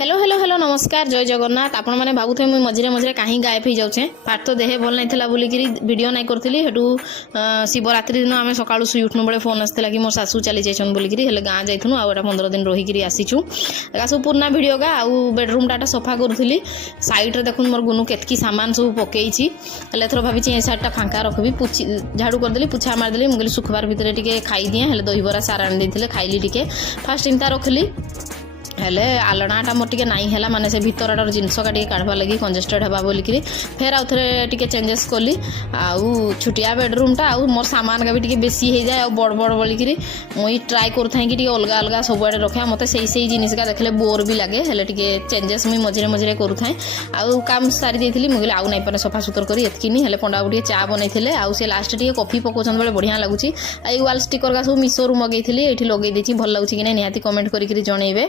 Hello hello hello नमस्कार जय जगन्नाथ आपण मैंने भावुथे मुझे मझे मझे कहीं गायब हो जाऊे फाट तो देह भल नहीं बोलिक वीडियो नहीं करी हेटू शिवरात्रि दिन आम सका शुई उठनु बेले फोन आसाला कि मोर सासू चली जाइछन बोलिक गाँ जाइथुनु आटा 15 दिन रहीकि आसीचु सब पुराना भिड गा आउ बेडरूम टाटा सफा करूली सैड्रे देखुन मोर गुनु केतकी सामान सब पकई एथर भावी ए साइडटा फांका रखी झाड़ू करदेली पुछा मारदेली मुझे सुखबार भितर टे खाई दिए हेल्ले दहीबरा सार आनी खाइली टे फास्ट चिंता रखली हेले आलणाटा मोर टे नाई है माने से भितरटार जिनसका टे काढ़वा लगी कंजेस्टेड हवा बोलिक फेर आउ थे टे चेंजेस कली आउ छुटिया बेडरूमटा आउ मोर सामान का भी टे बेसी हो जाए बड़ बड़ बोलिक मुई ट्राए करूँ कि अलग अलग सबुआड़े रखा मत से जिनस का देखले बोर भी लगे हेले टे चेंजेस मुझे मझे मझे करूँ आउ काम सारी देती मुझे आउ नहीं पारे सफा सुतर कर एतकिनी हेले पंडा टे चा बनई आउ से लास्ट टे कॉफी पकाउछन बेले बढ़िया लगुच आई वाल स्टिकर का सब मिशोरू मगई ये लगे भल लगुच कि नहीं निहाती कमेंट करके जनइबे।